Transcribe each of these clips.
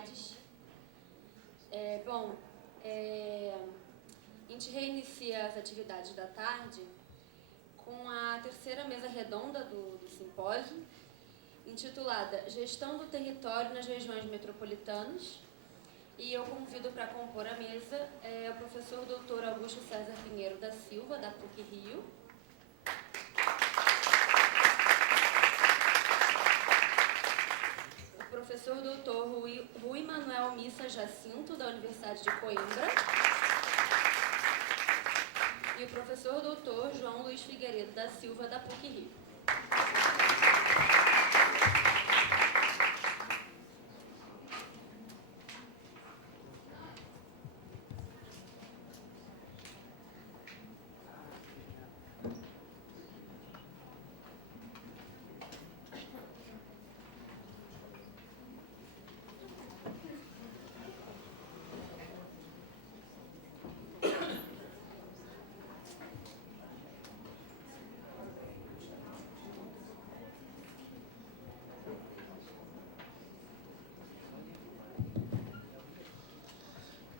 atividades. A gente reinicia as atividades da tarde com a terceira mesa redonda do simpósio, intitulada Gestão do Território nas Regiões Metropolitanas. E eu convido para compor a mesa o professor Dr. Augusto César Pinheiro da Silva, da PUC-Rio. O professor Dr. Rui Manuel Missa Jacinto, da Universidade de Coimbra. E o professor Dr. João Luiz Figueiredo da Silva, da PUC-Rio.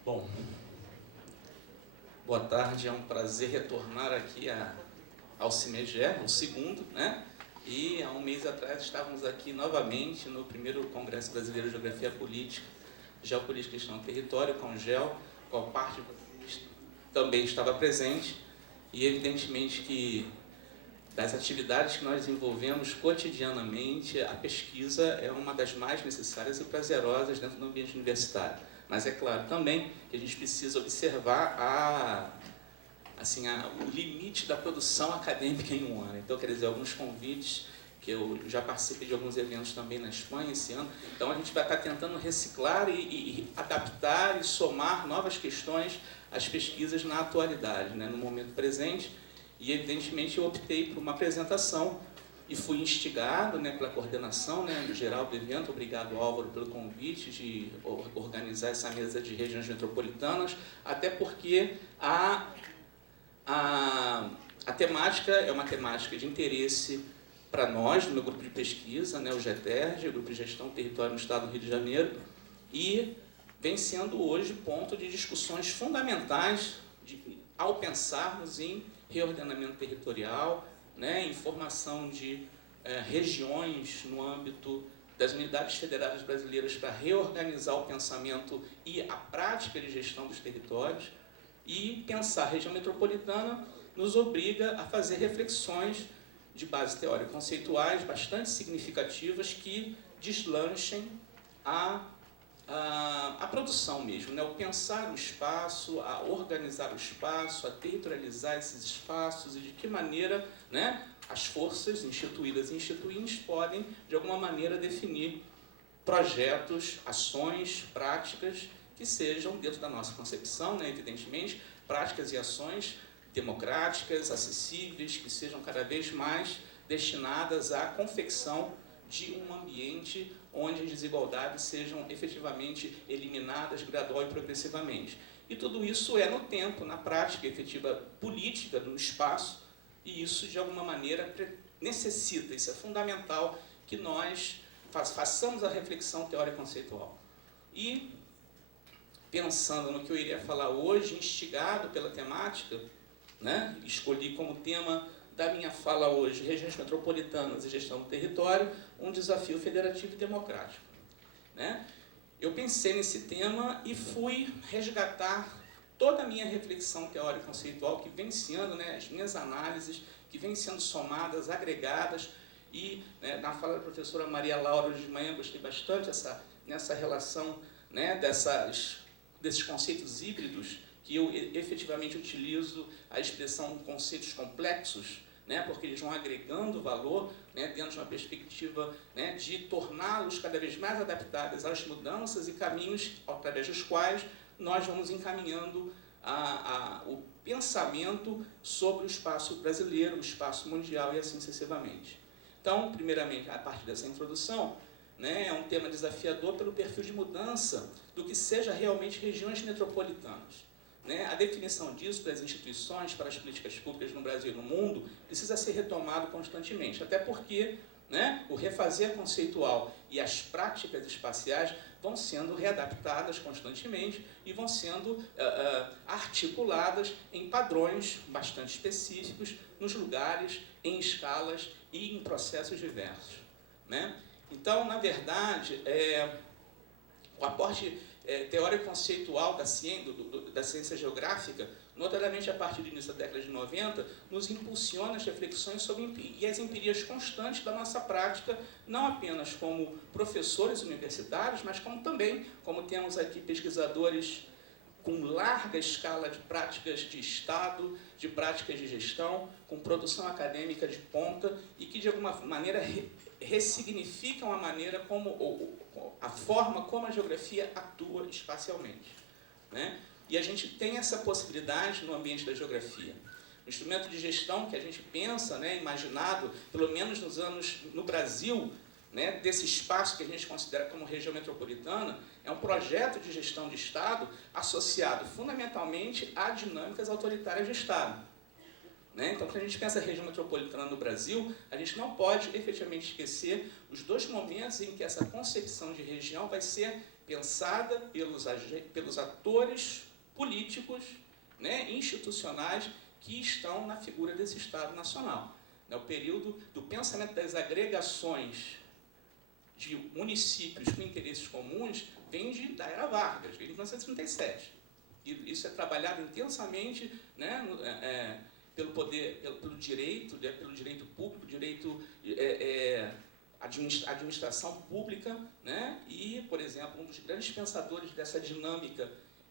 Bom, boa tarde, é um prazer retornar aqui ao CIMEGE, o segundo, né? E há um mês atrás estávamos aqui novamente no primeiro Congresso Brasileiro de Geografia Política, Geopolítica e Gestão do Território, com o GEL, qual parte de vocês também estava presente, e evidentemente que das atividades que nós desenvolvemos cotidianamente, a pesquisa é uma das mais necessárias e prazerosas dentro do ambiente universitário. Mas é claro também que a gente precisa observar o limite da produção acadêmica em um ano. Então, quer dizer, alguns convites, que eu já participei de alguns eventos também na Espanha esse ano, então a gente vai estar tentando reciclar e adaptar e somar novas questões às pesquisas na atualidade, né, no momento presente, e evidentemente eu optei por uma apresentação e fui instigado, né, pela coordenação, né, geral do evento. Obrigado, Álvaro, pelo convite de organizar essa mesa de regiões metropolitanas, até porque a temática é uma temática de interesse para nós, no meu grupo de pesquisa, né, o GETERG, o Grupo de Gestão do Território no Estado do Rio de Janeiro, e vem sendo hoje ponto de discussões fundamentais ao pensarmos em reordenamento territorial, né, em formação de regiões no âmbito das unidades federadas brasileiras para reorganizar o pensamento e a prática de gestão dos territórios. E pensar a região metropolitana nos obriga a fazer reflexões de base teórico-conceituais bastante significativas que deslanchem a produção mesmo, né? O pensar o espaço, a organizar o espaço, a territorializar esses espaços e de que maneira, né, as forças instituídas e instituintes podem, de alguma maneira, definir projetos, ações, práticas que sejam, dentro da nossa concepção, né, evidentemente, práticas e ações democráticas, acessíveis, que sejam cada vez mais destinadas à confecção de um ambiente onde as desigualdades sejam efetivamente eliminadas gradual e progressivamente. E tudo isso é no tempo, na prática efetiva política do espaço, e isso, de alguma maneira, necessita, isso é fundamental, que nós façamos a reflexão teórico-conceitual. E, pensando no que eu iria falar hoje, instigado pela temática, né, escolhi como tema da minha fala hoje, regiões metropolitanas e gestão do território, um desafio federativo e democrático. Né? Eu pensei nesse tema e fui resgatar toda a minha reflexão teórico-conceitual que vem sendo, né, as minhas análises, que vêm sendo somadas, agregadas, e, né, na fala da professora Maria Laura de manhã, gostei bastante nessa relação, né, desses conceitos híbridos, que eu efetivamente utilizo a expressão conceitos complexos, né, porque eles vão agregando valor, né, dentro de uma perspectiva, né, de torná-los cada vez mais adaptáveis às mudanças e caminhos através dos quais nós vamos encaminhando o pensamento sobre o espaço brasileiro, o espaço mundial e assim sucessivamente. Então, primeiramente, a partir dessa introdução, né, é um tema desafiador pelo perfil de mudança do que seja realmente regiões metropolitanas. Né? A definição disso para as instituições, para as políticas públicas no Brasil e no mundo, precisa ser retomado constantemente, até porque, né, o refazer conceitual e as práticas espaciais vão sendo readaptadas constantemente e vão sendo articuladas em padrões bastante específicos, nos lugares, em escalas e em processos diversos, né? Então, na verdade, o aporte teórico conceitual da ciência geográfica, notadamente a partir do início da década de 90, nos impulsiona as reflexões e as empirias constantes da nossa prática, não apenas como professores universitários, mas como temos aqui pesquisadores com larga escala de práticas de Estado, de práticas de gestão, com produção acadêmica de ponta e que, de alguma maneira, ressignificam a maneira a forma como a geografia atua espacialmente, né? E a gente tem essa possibilidade no ambiente da geografia. O instrumento de gestão que a gente pensa, né, imaginado, pelo menos no Brasil, né, desse espaço que a gente considera como região metropolitana, é um projeto de gestão de Estado associado fundamentalmente a dinâmicas autoritárias de Estado, né? Então, quando a gente pensa em região metropolitana no Brasil, a gente não pode efetivamente esquecer os dois momentos em que essa concepção de região vai ser pensada pelos atores políticos, né, institucionais que estão na figura desse Estado Nacional. O período do pensamento das agregações de municípios com interesses comuns vem da era Vargas, vem de 1937. E isso é trabalhado intensamente, né, pelo direito, né, pelo direito público, administração pública, né, e, por exemplo, um dos grandes pensadores dessa dinâmica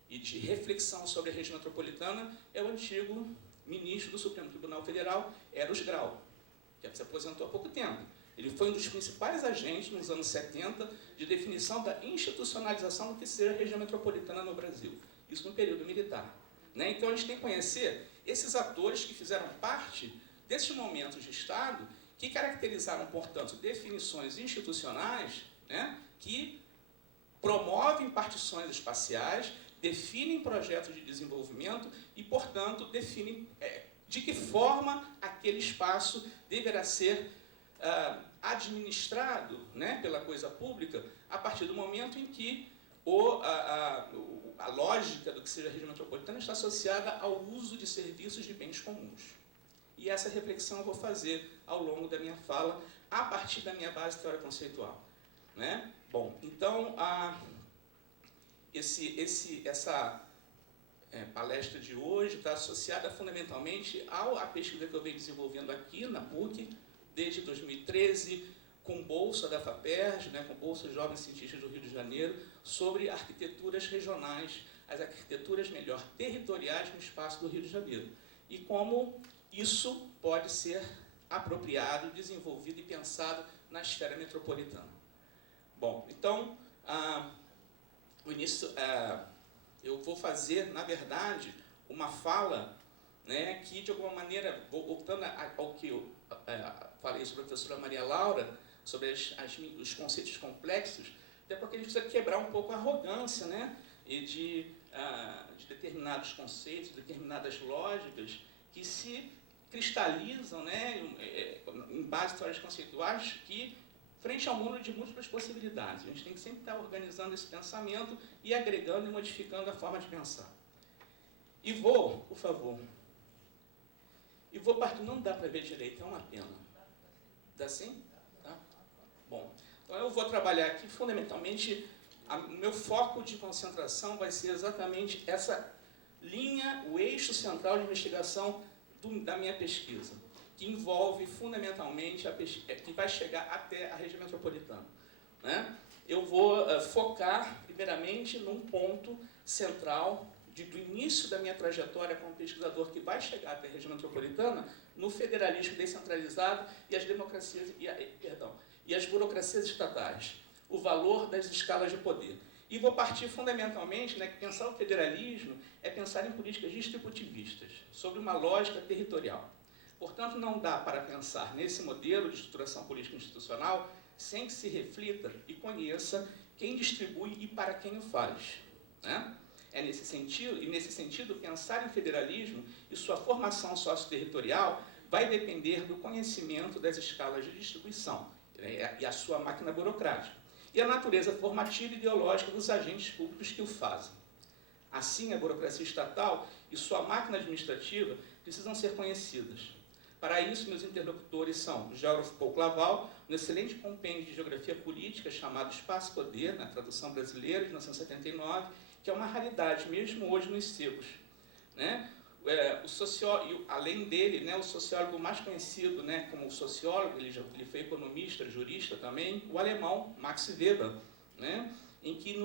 e de reflexão sobre a região metropolitana é o antigo ministro do Supremo Tribunal Federal, Eros Grau, que se aposentou há pouco tempo. Ele foi um dos principais agentes, nos anos 70, de definição da institucionalização do que seja a região metropolitana no Brasil. Isso no período militar, né? Então, a gente tem que conhecer esses atores que fizeram parte desses momentos de Estado, que caracterizaram, portanto, definições institucionais, né, que promovem partições espaciais, definem projetos de desenvolvimento e, portanto, definem de que forma aquele espaço deverá ser administrado, né, pela coisa pública a partir do momento em que a lógica do que seja a região metropolitana está associada ao uso de serviços de bens comuns. E essa reflexão eu vou fazer ao longo da minha fala, a partir da minha base teórico-conceitual, né? Bom, então, essa palestra de hoje está associada fundamentalmente à pesquisa que eu venho desenvolvendo aqui na PUC, desde 2013, com bolsa da FAPERJ, né, com bolsa Jovens Cientistas do Rio de Janeiro, sobre arquiteturas regionais, as arquiteturas, melhor, territoriais no espaço do Rio de Janeiro. E como isso pode ser apropriado, desenvolvido e pensado na esfera metropolitana. Bom, então, eu vou fazer, na verdade, uma fala, né, que, de alguma maneira, voltando ao que eu falei sobre a professora Maria Laura, sobre os conceitos complexos, até porque a gente precisa quebrar um pouco a arrogância, né, e de determinados conceitos, determinadas lógicas que se cristalizam, né, em bases teóricas conceituais que, frente ao mundo de múltiplas possibilidades, a gente tem que sempre estar organizando esse pensamento e agregando e modificando a forma de pensar. E vou, por favor, partir, não dá para ver direito, é uma pena. Dá sim? Tá? Bom, então eu vou trabalhar aqui, fundamentalmente, o meu foco de concentração vai ser exatamente essa linha, o eixo central de investigação da minha pesquisa, que envolve fundamentalmente, que vai chegar até a região metropolitana, né? Eu vou focar, primeiramente, num ponto central do início da minha trajetória como pesquisador que vai chegar até a região metropolitana, no federalismo descentralizado e as democracias, e as burocracias estatais, o valor das escalas de poder. E vou partir fundamentalmente, né, que pensar o federalismo é pensar em políticas distributivistas, sobre uma lógica territorial. Portanto, não dá para pensar nesse modelo de estruturação política institucional sem que se reflita e conheça quem distribui e para quem o faz, né? Nesse sentido, pensar em federalismo e sua formação socioterritorial vai depender do conhecimento das escalas de distribuição, né, e a sua máquina burocrática. e a natureza formativa e ideológica dos agentes públicos que o fazem. Assim, a burocracia estatal e sua máquina administrativa precisam ser conhecidas. Para isso, meus interlocutores são o geógrafo Paul Claval, um excelente compêndio de geografia política chamado Espaço Poder, na tradução brasileira, de 1979, que é uma raridade, mesmo hoje nos secos. Né? Além dele, né, o sociólogo mais conhecido, né, como sociólogo, ele foi economista, jurista também, o alemão Max Weber, né, em que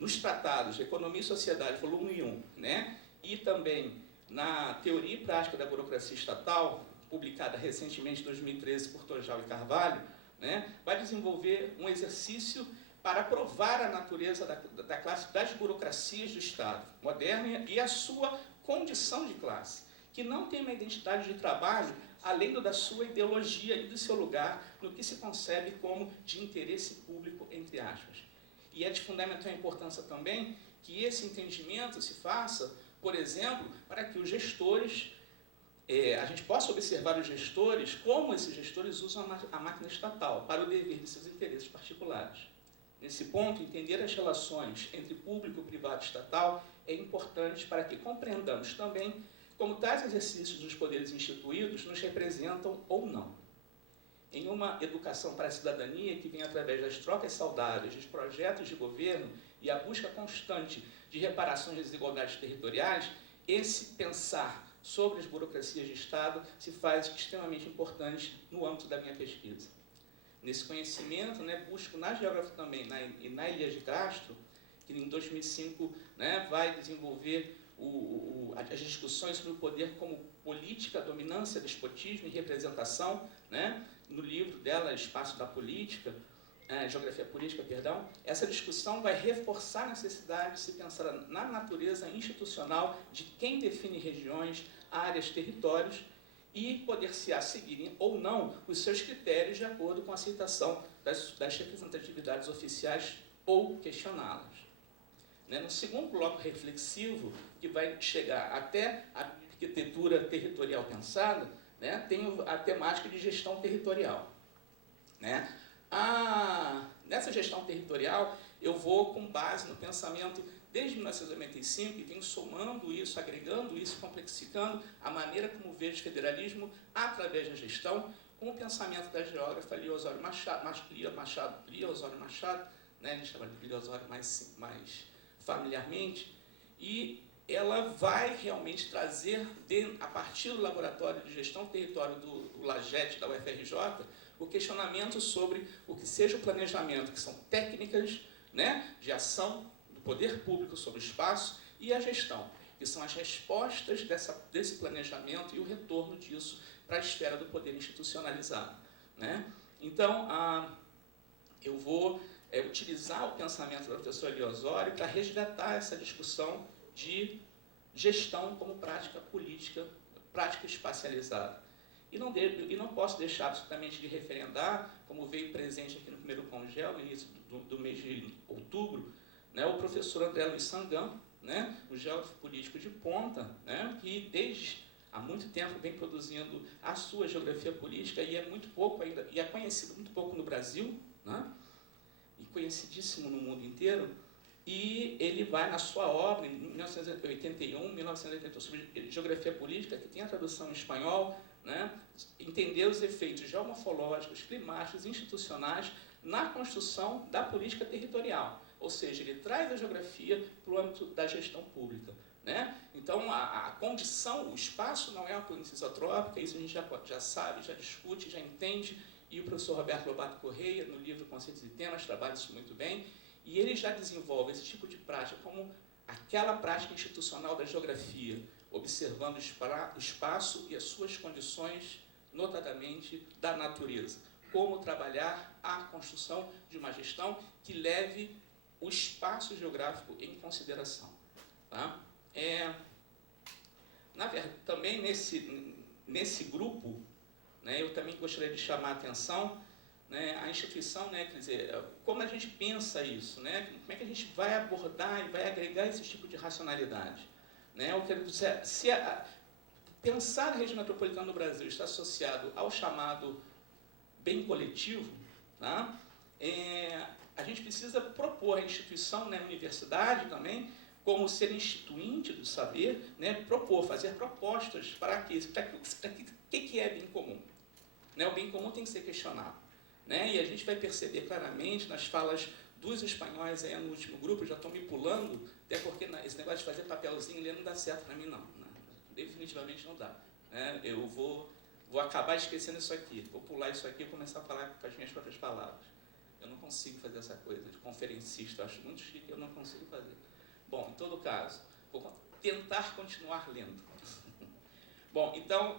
nos tratados Economia e Sociedade, volume 1, né, e também na Teoria e Prática da Burocracia Estatal, publicada recentemente em 2013 por Tojal e Carvalho, né, vai desenvolver um exercício para provar a natureza da classe das burocracias do Estado moderno e a sua condição de classe, que não tem uma identidade de trabalho além da sua ideologia e do seu lugar no que se concebe como de interesse público, entre aspas. E é de fundamental importância também que esse entendimento se faça, por exemplo, para que os gestores, a gente possa observar os gestores, como esses gestores usam a máquina estatal para o dever de seus interesses particulares. Nesse ponto, entender as relações entre público, privado e estatal é importante para que compreendamos também como tais exercícios dos poderes instituídos nos representam ou não. Em uma educação para a cidadania que vem através das trocas saudáveis, dos projetos de governo e a busca constante de reparações das desigualdades territoriais, esse pensar sobre as burocracias de Estado se faz extremamente importante no âmbito da minha pesquisa. Nesse conhecimento, né, busco na geografia também, na Elias de Castro, que em 2005 né, vai desenvolver as discussões sobre o poder como política, dominância, despotismo e representação, né, no livro dela, Espaço da Política, Geografia Política, perdão. Essa discussão vai reforçar a necessidade de se pensar na natureza institucional de quem define regiões, áreas, territórios, e poder-se-á seguir ou não os seus critérios de acordo com a aceitação das representatividades oficiais ou questioná-las. Né? No segundo bloco reflexivo, que vai chegar até a arquitetura territorial pensada, né, tem a temática de gestão territorial. Né? Nessa gestão territorial, eu vou com base no pensamento desde 1995, e venho somando isso, agregando isso, complexificando a maneira como vejo o federalismo através da gestão, com o pensamento da geógrafa Lia Osório Machado, né, a gente chama de Lia Osório mais familiarmente, e ela vai realmente trazer, a partir do Laboratório de Gestão do Território do LAGET, da UFRJ, o questionamento sobre o que seja o planejamento, que são técnicas, né, de ação do poder público sobre o espaço, e a gestão, que são as respostas desse planejamento e o retorno disso para a esfera do poder institucionalizado. Né? Então, eu vou utilizar o pensamento da professora Lia Osório para resgatar essa discussão de gestão como prática política, prática espacializada. E não posso deixar absolutamente de referendar, como veio presente aqui no primeiro Congel, no início do mês de outubro, né, o professor André Luiz Sangam, né, o geógrafo político de ponta, né, que desde há muito tempo vem produzindo a sua geografia política e é muito pouco ainda, e é conhecido muito pouco no Brasil, né, e conhecidíssimo no mundo inteiro. E ele vai, na sua obra, em 1981, sobre geografia política, que tem a tradução em espanhol, né, entender os efeitos geomorfológicos, climáticos, institucionais na construção da política territorial. Ou seja, ele traz a geografia para o âmbito da gestão pública. Né? Então, a condição, o espaço não é uma planície isotrópica, isso a gente já sabe, já discute, já entende, e o professor Roberto Lobato Correia, no livro Conceitos e Temas, trabalha isso muito bem, e ele já desenvolve esse tipo de prática como aquela prática institucional da geografia, observando o espaço e as suas condições, notadamente da natureza. Como trabalhar a construção de uma gestão que leve o espaço geográfico em consideração. Tá? Também nesse grupo, né, eu também gostaria de chamar a atenção, né, a instituição, né, quer dizer, como a gente pensa isso, né, como é que a gente vai abordar e vai agregar esse tipo de racionalidade. Né, pensar a região metropolitana do Brasil está associado ao chamado bem coletivo, tá? a gente precisa propor a instituição, né, a universidade também, como ser instituinte do saber, né, fazer propostas para que é bem comum. Né, o bem comum tem que ser questionado. Né, e a gente vai perceber claramente nas falas dos espanhóis aí no último grupo, já estou me pulando, até porque esse negócio de fazer papelzinho ali não dá certo para mim, não. Definitivamente não dá. Né, eu vou acabar esquecendo isso aqui, vou pular isso aqui e começar a falar com as minhas próprias palavras. Eu não consigo fazer essa coisa de conferencista, eu acho muito chique, eu não consigo fazer. Bom, em todo caso, vou tentar continuar lendo. Bom, então,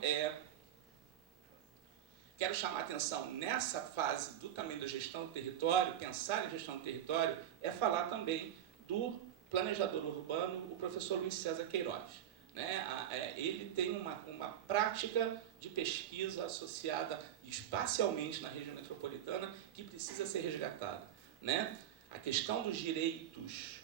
quero chamar a atenção nessa fase também da gestão do território, pensar em gestão do território, é falar também do planejador urbano, o professor Luiz César Queiroz. Né? Ele tem uma prática de pesquisa associada espacialmente na região metropolitana que precisa ser resgatada. Né? A questão dos direitos,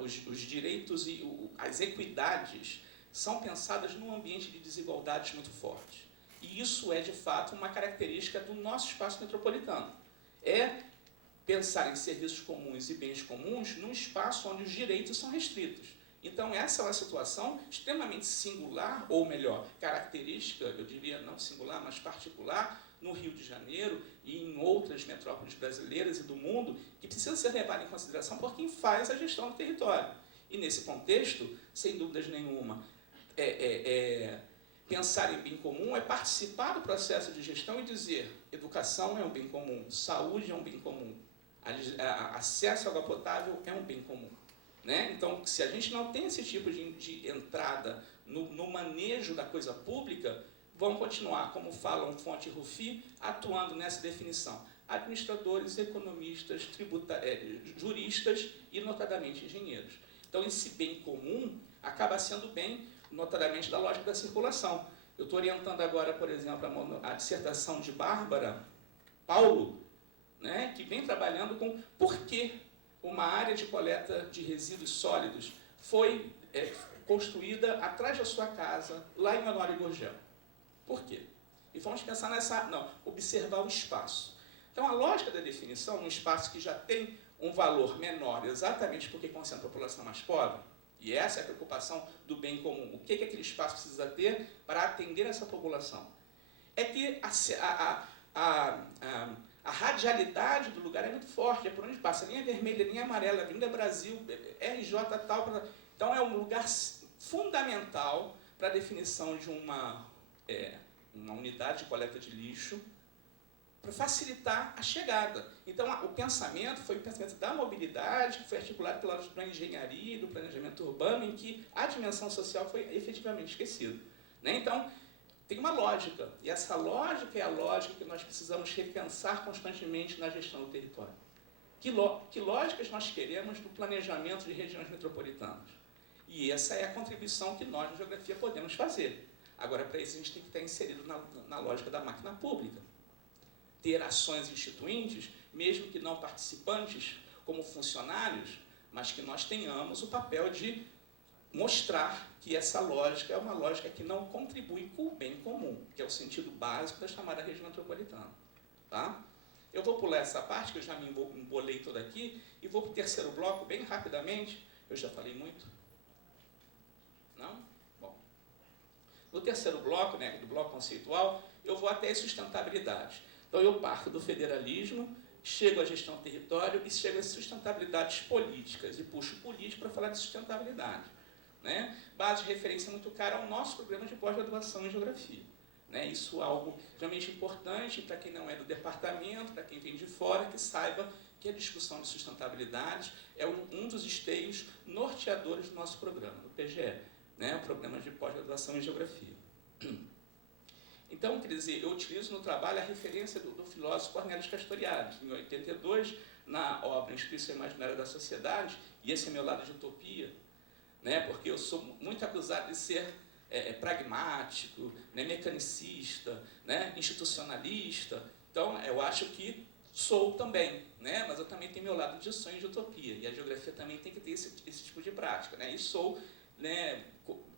os direitos e as equidades são pensadas num ambiente de desigualdades muito forte. E isso é, de fato, uma característica do nosso espaço metropolitano. É pensar em serviços comuns e bens comuns num espaço onde os direitos são restritos. Então, essa é uma situação extremamente singular, ou melhor, característica, eu diria não singular, mas particular, no Rio de Janeiro e em outras metrópoles brasileiras e do mundo, que precisa ser levada em consideração por quem faz a gestão do território. E, nesse contexto, sem dúvidas nenhuma, pensar em bem comum é participar do processo de gestão e dizer educação é um bem comum, saúde é um bem comum, acesso à água potável é um bem comum. Né? Então, se a gente não tem esse tipo de entrada no manejo da coisa pública, vão continuar, como falam Fonte e Ruffi, atuando nessa definição. Administradores, economistas, juristas e, notadamente, engenheiros. Então, esse bem comum acaba sendo bem, notadamente, da lógica da circulação. Eu estou orientando agora, por exemplo, a dissertação de Bárbara Paulo, né, que vem trabalhando com por que uma área de coleta de resíduos sólidos foi construída atrás da sua casa, lá em Honório Gurgel. Por quê? E vamos pensar observar o espaço. Então, a lógica da definição, um espaço que já tem um valor menor, exatamente porque concentra a população mais pobre, e essa é a preocupação do bem comum. O que aquele espaço precisa ter para atender essa população? É que a radialidade do lugar é muito forte, é por onde passa, linha vermelha, linha amarela, Avenida Brasil, RJ tal. Então, é um lugar fundamental para a definição de uma unidade de coleta de lixo, para facilitar a chegada. Então, o pensamento foi o pensamento da mobilidade, que foi articulado pela engenharia e do planejamento urbano, em que a dimensão social foi efetivamente esquecida. Né? Então, tem uma lógica, e essa lógica é a lógica que nós precisamos repensar constantemente na gestão do território. Que lógicas nós queremos do planejamento de regiões metropolitanas? E essa é a contribuição que nós, na geografia, podemos fazer. Agora, para isso, a gente tem que estar inserido na lógica da máquina pública. Ter ações instituintes, mesmo que não participantes, como funcionários, mas que nós tenhamos o papel de mostrar que essa lógica é uma lógica que não contribui com o bem comum, que é o sentido básico da chamada região metropolitana. Tá? Eu vou pular essa parte, que eu já me embolei toda aqui, e vou para o terceiro bloco, bem rapidamente. Eu já falei muito? Não? Bom. No terceiro bloco, né, do bloco conceitual, eu vou até a sustentabilidade. Então, eu parto do federalismo, chego à gestão do território e chego às sustentabilidades políticas, e puxo político para falar de sustentabilidade. Né? Base de referência muito cara ao nosso programa de pós-graduação em geografia. Né? Isso é algo realmente importante para quem não é do departamento, para quem vem de fora, que saiba que a discussão de sustentabilidade é um dos esteios norteadores do nosso programa, do PGE, né? O programa de pós-graduação em geografia. Então, quer dizer, eu utilizo no trabalho a referência do filósofo Cornelius Castoriadis, em 82, na obra Instituição Imaginária da Sociedade, e esse é meu lado de utopia, né, porque eu sou muito acusado de ser pragmático, né, mecanicista, né, institucionalista. Então, eu acho que sou também, né, mas eu também tenho meu lado de sonho e de utopia, e a geografia também tem que ter esse tipo de prática. Né, e sou, né,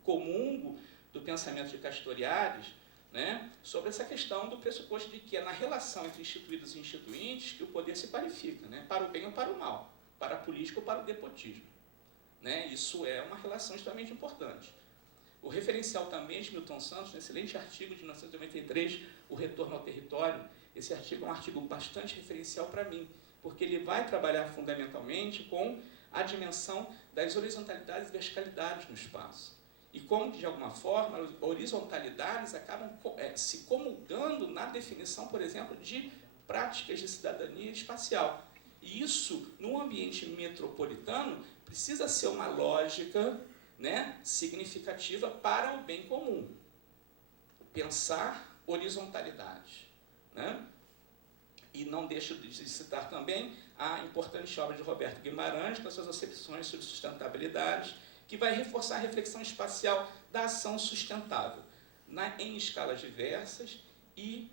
comungo do pensamento de Castoriadis, né, sobre essa questão do pressuposto de que é na relação entre instituídos e instituintes que o poder se qualifica, né, para o bem ou para o mal, para a política ou para o despotismo. Né? Isso é uma relação extremamente importante. O referencial também de Milton Santos, um excelente artigo de 1993, O Retorno ao Território. Esse artigo é um artigo bastante referencial para mim, porque ele vai trabalhar fundamentalmente com a dimensão das horizontalidades e verticalidades no espaço. E como, de alguma forma, as horizontalidades acabam se comulgando na definição, por exemplo, de práticas de cidadania espacial. E isso, no ambiente metropolitano, precisa ser uma lógica, né, significativa para o bem comum. Pensar horizontalidade. Né? E não deixo de citar também a importante obra de Roberto Guimarães, com as suas acepções sobre sustentabilidade, que vai reforçar a reflexão espacial da ação sustentável, em escalas diversas e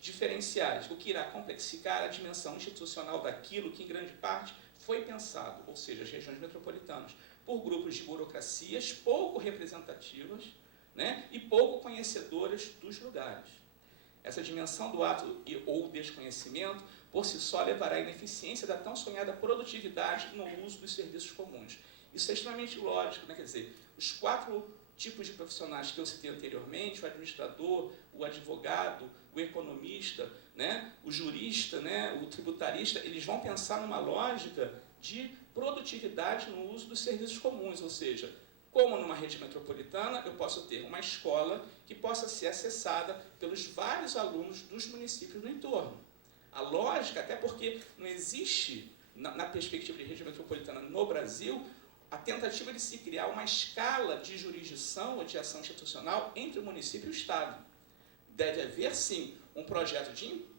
diferenciais, o que irá complexificar a dimensão institucional daquilo que, em grande parte, foi pensado, ou seja, as regiões metropolitanas, por grupos de burocracias pouco representativas, né, e pouco conhecedoras dos lugares. Essa dimensão do ato ou desconhecimento, por si só, levará à ineficiência da tão sonhada produtividade no uso dos serviços comuns. Isso é extremamente lógico, né? Quer dizer, os 4 tipos de profissionais que eu citei anteriormente, o administrador, o advogado, o economista, né, o jurista, né, o tributarista, eles vão pensar numa lógica de produtividade no uso dos serviços comuns, ou seja, como numa rede metropolitana, eu posso ter uma escola que possa ser acessada pelos vários alunos dos municípios do entorno. A lógica, até porque não existe, na perspectiva de rede metropolitana no Brasil, a tentativa de se criar uma escala de jurisdição ou de ação institucional entre o município e o Estado. Deve haver, sim, um projeto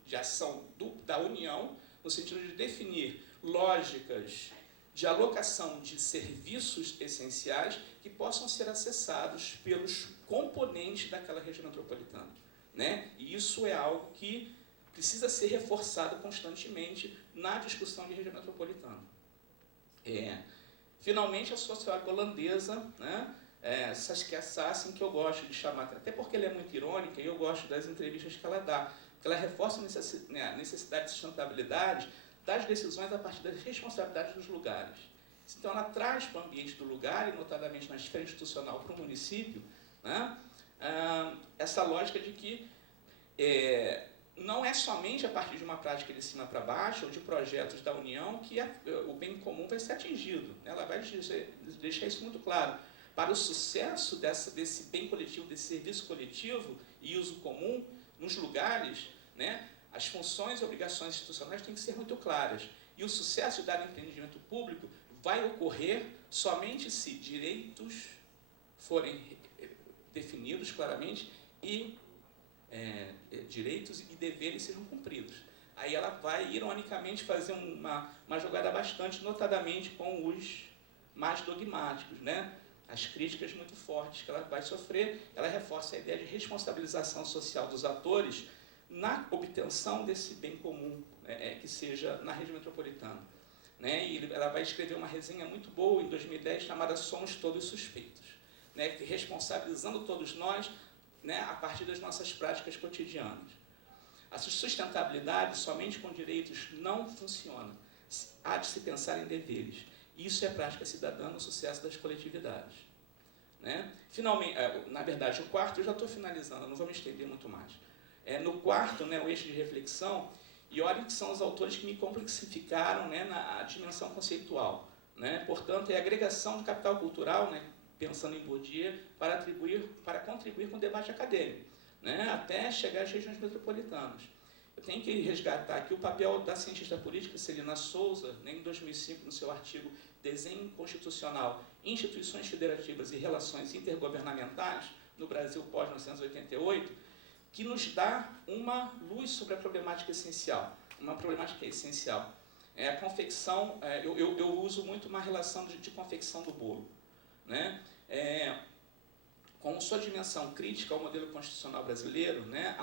de ação da União, no sentido de definir lógicas de alocação de serviços essenciais que possam ser acessados pelos componentes daquela região metropolitana. Né? E isso é algo que precisa ser reforçado constantemente na discussão de região metropolitana. Finalmente, a socióloga holandesa, né, Saskia Sassen, que eu gosto de chamar, até porque ela é muito irônica e eu gosto das entrevistas que ela dá, porque ela reforça a necessidade de sustentabilidade das decisões a partir das responsabilidades dos lugares. Então, ela traz para o ambiente do lugar, e notadamente na esfera institucional para o município, né, essa lógica de que não é somente a partir de uma prática de cima para baixo ou de projetos da União que o bem comum vai ser atingido. Ela vai deixar isso muito claro. Para o sucesso desse bem coletivo, desse serviço coletivo e uso comum, nos lugares, né, as funções e obrigações institucionais têm que ser muito claras. E o sucesso de dado empreendimento público vai ocorrer somente se direitos forem definidos claramente e direitos e deveres sejam cumpridos. Aí ela vai, ironicamente, fazer uma jogada bastante, notadamente com os mais dogmáticos, né? As críticas muito fortes que ela vai sofrer, ela reforça a ideia de responsabilização social dos atores na obtenção desse bem comum, que seja na região metropolitana. Né? E ela vai escrever uma resenha muito boa em 2010 chamada Somos Todos Suspeitos, né? Responsabilizando todos nós, né, a partir das nossas práticas cotidianas. A sustentabilidade somente com direitos não funciona. Há de se pensar em deveres. Isso é prática cidadã no sucesso das coletividades. Né? Finalmente, na verdade, o quarto, eu já estou finalizando, não vou me estender muito mais. No quarto, né, o eixo de reflexão, e olhem que são os autores que me complexificaram, né, na dimensão conceitual. Né? Portanto, é a agregação de capital cultural, né, pensando em Bourdieu, para contribuir com o debate acadêmico, né, até chegar às regiões metropolitanas. Eu tenho que resgatar aqui o papel da cientista política Celina Souza, né, em 2005, no seu artigo Desenho Constitucional, Instituições Federativas e Relações Intergovernamentais, no Brasil pós-1988, que nos dá uma luz sobre a problemática essencial, uma problemática essencial. A confecção, eu uso muito uma relação de confecção do bolo. Né? Com sua dimensão crítica ao modelo constitucional brasileiro, né,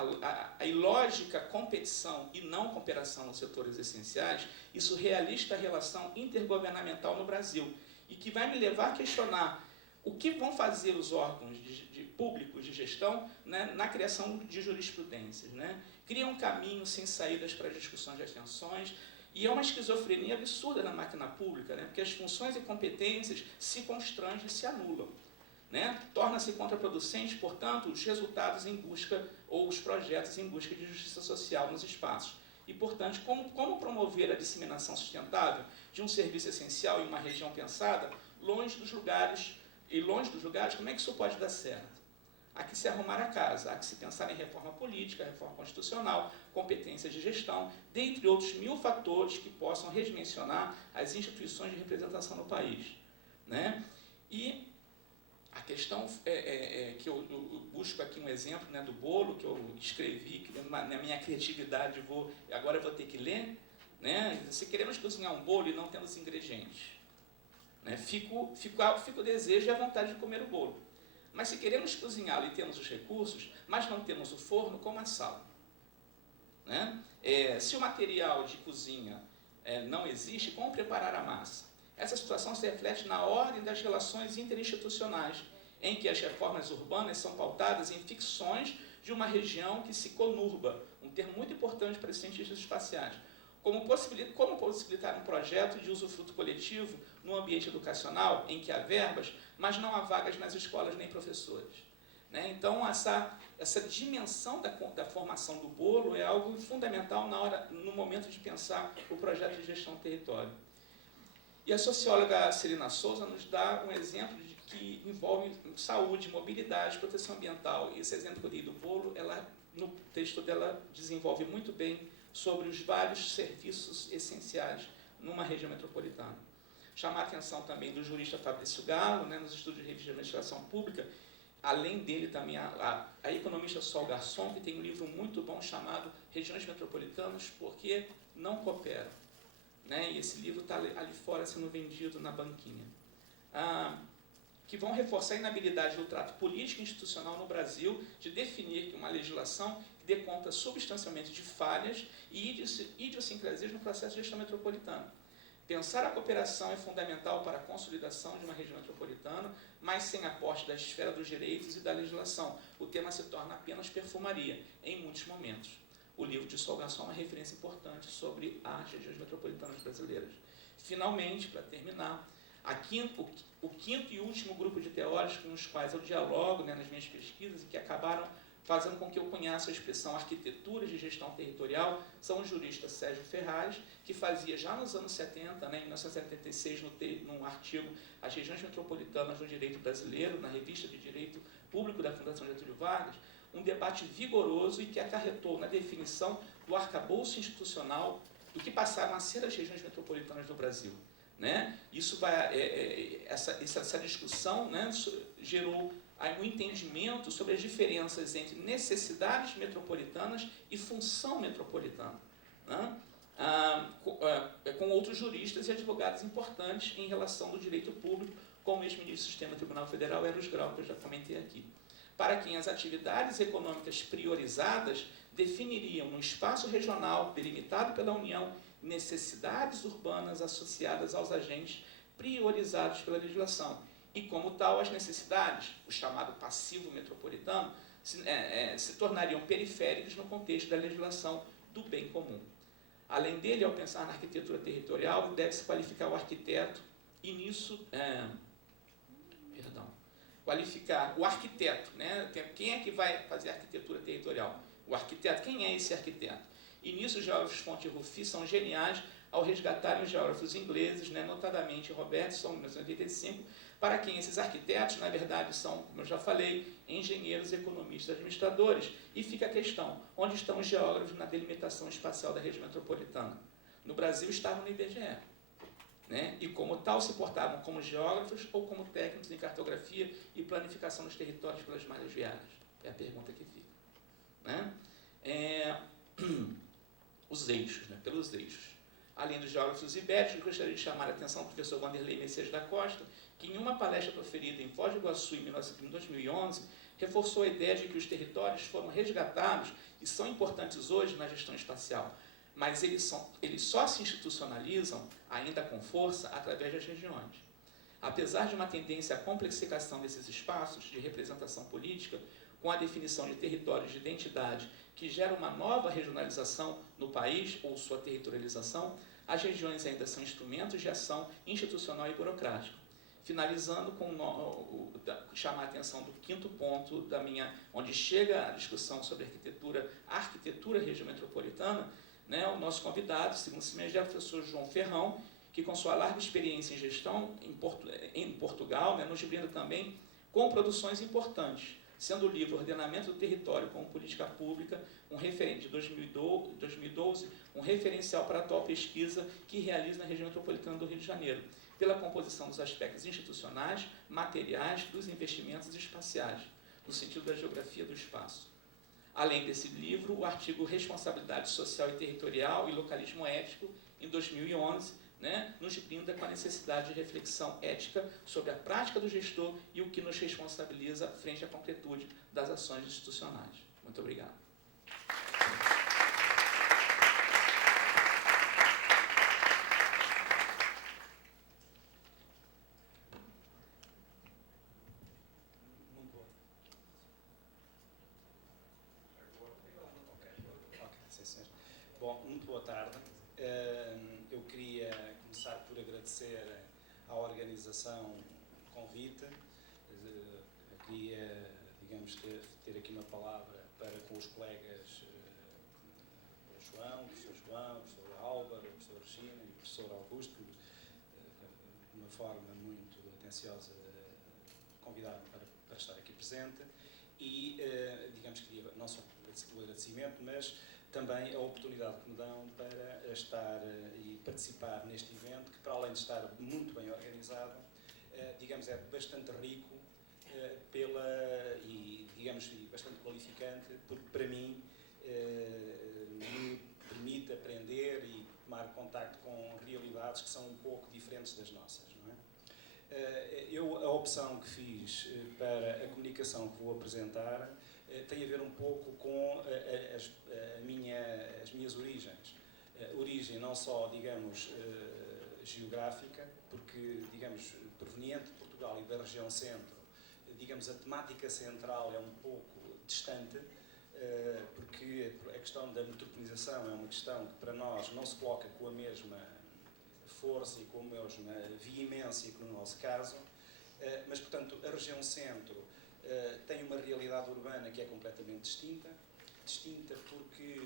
a ilógica competição e não cooperação nos setores essenciais, isso realista a relação intergovernamental no Brasil, e que vai me levar a questionar o que vão fazer os órgãos públicos de gestão, né, na criação de jurisprudências, né? Cria um caminho sem saídas para discussões de extensões, e é uma esquizofrenia absurda na máquina pública, né? Porque as funções e competências se constrangem e se anulam, né? Torna-se contraproducente, portanto, os resultados em busca, ou os projetos em busca de justiça social nos espaços. E, portanto, como promover a disseminação sustentável de um serviço essencial em uma região pensada, longe dos lugares, como é que isso pode dar certo? Há que se arrumar a casa, há que se pensar em reforma política, reforma constitucional, competências de gestão, dentre outros 1000 fatores que possam redimensionar as instituições de representação no país, né? E a questão que eu busco aqui um exemplo, né, do bolo que eu escrevi, que na minha criatividade agora eu vou ter que ler, né? Se queremos cozinhar um bolo e não temos ingredientes, né, fica o desejo e a vontade de comer o bolo. Mas se queremos cozinhá-lo e temos os recursos, mas não temos o forno, como assá-lo? Né? Se o material de cozinha não existe, como preparar a massa? Essa situação se reflete na ordem das relações interinstitucionais, em que as reformas urbanas são pautadas em ficções de uma região que se conurba, um termo muito importante para os cientistas espaciais. Como possibilitar um projeto de usufruto coletivo no ambiente educacional, em que há verbas, mas não há vagas nas escolas nem professores? Né? Então, essa dimensão da formação do bolo é algo fundamental no momento de pensar o projeto de gestão do território. E a socióloga Celina Souza nos dá um exemplo que envolve saúde, mobilidade, proteção ambiental. E esse exemplo que eu dei do bolo, no texto dela desenvolve muito bem sobre os vários serviços essenciais numa região metropolitana. Chamar a atenção também do jurista Fabrício Galo, né, nos estudos de revisão de administração pública, além dele também a economista Sol Garçon, que tem um livro muito bom chamado Regiões Metropolitanas, porque não cooperam. Né, e esse livro está ali fora sendo vendido na banquinha. Que vão reforçar a inabilidade do trato político e institucional no Brasil de definir uma legislação que dê conta substancialmente de falhas e idiosincrasias no processo de gestão metropolitana. Pensar a cooperação é fundamental para a consolidação de uma região metropolitana, mas sem aporte da esfera dos direitos e da legislação. O tema se torna apenas perfumaria, em muitos momentos. O livro de Sol Garçon é uma referência importante sobre as regiões metropolitanas brasileiras. Finalmente, para terminar, o quinto e último grupo de teóricos com os quais eu dialogo, né, nas minhas pesquisas e que acabaram fazendo com que eu conheça a expressão arquitetura de gestão territorial, são o jurista Sérgio Ferraz, que fazia já nos anos 70, né, em 1976, num artigo As Regiões Metropolitanas do Direito Brasileiro, na Revista de Direito Público da Fundação Getúlio Vargas, um debate vigoroso e que acarretou na definição do arcabouço institucional do que passaram a ser as regiões metropolitanas do Brasil. Né? Essa discussão, né, gerou um entendimento sobre as diferenças entre necessidades metropolitanas e função metropolitana, né? Com outros juristas e advogados importantes em relação do direito público, como o ex-ministro do Sistema Tribunal Federal, Eros Grau, que eu já comentei aqui. Para quem as atividades econômicas priorizadas definiriam no espaço regional delimitado pela União necessidades urbanas associadas aos agentes priorizados pela legislação. E, como tal, as necessidades, o chamado passivo metropolitano, se tornariam periféricos no contexto da legislação do bem comum. Além dele, ao pensar na arquitetura territorial, deve-se qualificar o arquiteto, e nisso... qualificar o arquiteto, né? Quem é que vai fazer a arquitetura territorial? O arquiteto, quem é esse arquiteto? E nisso os geógrafos Fonte e Ruffi são geniais ao resgatarem os geógrafos ingleses, né, notadamente Robertson, em 1985, para quem esses arquitetos, na verdade, são, como eu já falei, engenheiros, economistas, administradores. E fica a questão, onde estão os geógrafos na delimitação espacial da região metropolitana? No Brasil estavam no IBGE. Né? E, como tal, se portavam como geógrafos ou como técnicos em cartografia e planificação dos territórios pelas malhas viárias? É a pergunta que fica. Né? Os eixos, né? Pelos eixos. Além dos geógrafos ibéricos, gostaria de chamar a atenção do professor Vanderlei Messias da Costa, que em uma palestra proferida em Foz do Iguaçu em 2011, reforçou a ideia de que os territórios foram resgatados e são importantes hoje na gestão espacial, mas eles só se institucionalizam, ainda com força, através das regiões. Apesar de uma tendência à complexificação desses espaços de representação política, com a definição de territórios de identidade que gera uma nova regionalização no país ou sua territorialização, as regiões ainda são instrumentos de ação institucional e burocrática. Finalizando com chamar a atenção do quinto ponto onde chega a discussão sobre a arquitetura regiometropolitana, né, o nosso convidado, segundo semestre, é o professor João Ferrão, que com sua larga experiência em gestão em Portugal, né, nos brinda também com produções importantes, sendo o livro Ordenamento do Território como Política Pública, um referente de 2012, um referencial para a atual pesquisa que realiza na região metropolitana do Rio de Janeiro, pela composição dos aspectos institucionais, materiais, dos investimentos e espaciais, no sentido da geografia do espaço. Além desse livro, o artigo Responsabilidade Social e Territorial e Localismo Ético, em 2011, né, nos brinda com a necessidade de reflexão ética sobre a prática do gestor e o que nos responsabiliza frente à concretude das ações institucionais. Muito obrigado. Bom, muito boa tarde. Eu queria começar por agradecer à organização o convite. Eu queria, digamos, ter aqui uma palavra para com os colegas o professor Álvaro, o professor Regina e o professor Augusto, de uma forma muito atenciosa convidar-me para estar aqui presente e, digamos, queria não só o agradecimento, mas também a oportunidade que me dão para estar e participar neste evento, que para além de estar muito bem organizado, digamos, é bastante rico e bastante qualificante, porque para mim me permite aprender e tomar contacto com realidades que são um pouco diferentes das nossas, não é? A opção que fiz para a comunicação que vou apresentar tem a ver um pouco com as minhas origens. Origem não só, digamos, geográfica, porque, digamos, proveniente de Portugal e da região centro, digamos, a temática central é um pouco distante, porque a questão da metropolização é uma questão que para nós não se coloca com a mesma força e com a mesma veemência que no nosso caso, mas, portanto, a região centro tem uma realidade urbana que é completamente distinta porque,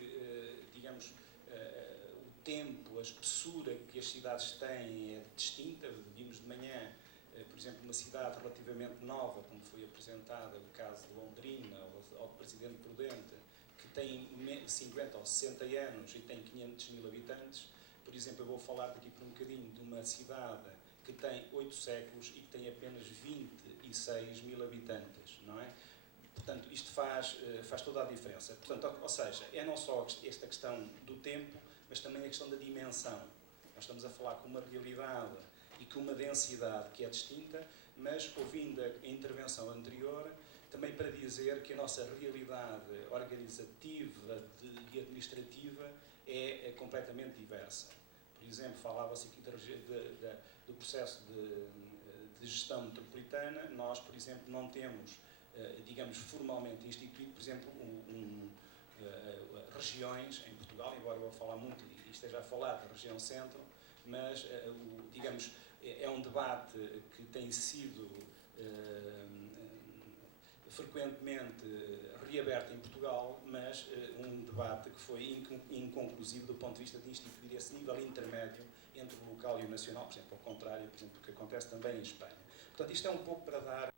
digamos, o tempo, a espessura que as cidades têm é distinta. Vimos de manhã, por exemplo, uma cidade relativamente nova, como foi apresentada, o caso de Londrina, ou de Presidente Prudente, que tem 50 ou 60 anos e tem 500 mil habitantes. Por exemplo, eu vou falar daqui por um bocadinho de uma cidade que tem 8 séculos e que tem apenas 26 mil habitantes, não é? Portanto, isto faz toda a diferença. Portanto, ou seja, é não só esta questão do tempo, mas também a questão da dimensão. Nós estamos a falar com uma realidade e com uma densidade que é distinta, mas ouvindo a intervenção anterior, também para dizer que a nossa realidade organizativa e administrativa é completamente diversa. Por exemplo, falava-se aqui do processo de gestão metropolitana. Nós, por exemplo, não temos, digamos, formalmente instituído, por exemplo, regiões em Portugal, embora eu falar muito e esteja a falar da região centro, mas, digamos, é um debate que tem sido frequentemente reaberto em Portugal, mas um debate que foi inconclusivo do ponto de vista de instituir esse nível intermédio entre o local e o nacional, por exemplo, ao contrário, por exemplo, do que acontece também em Espanha. Portanto, isto é um pouco para dar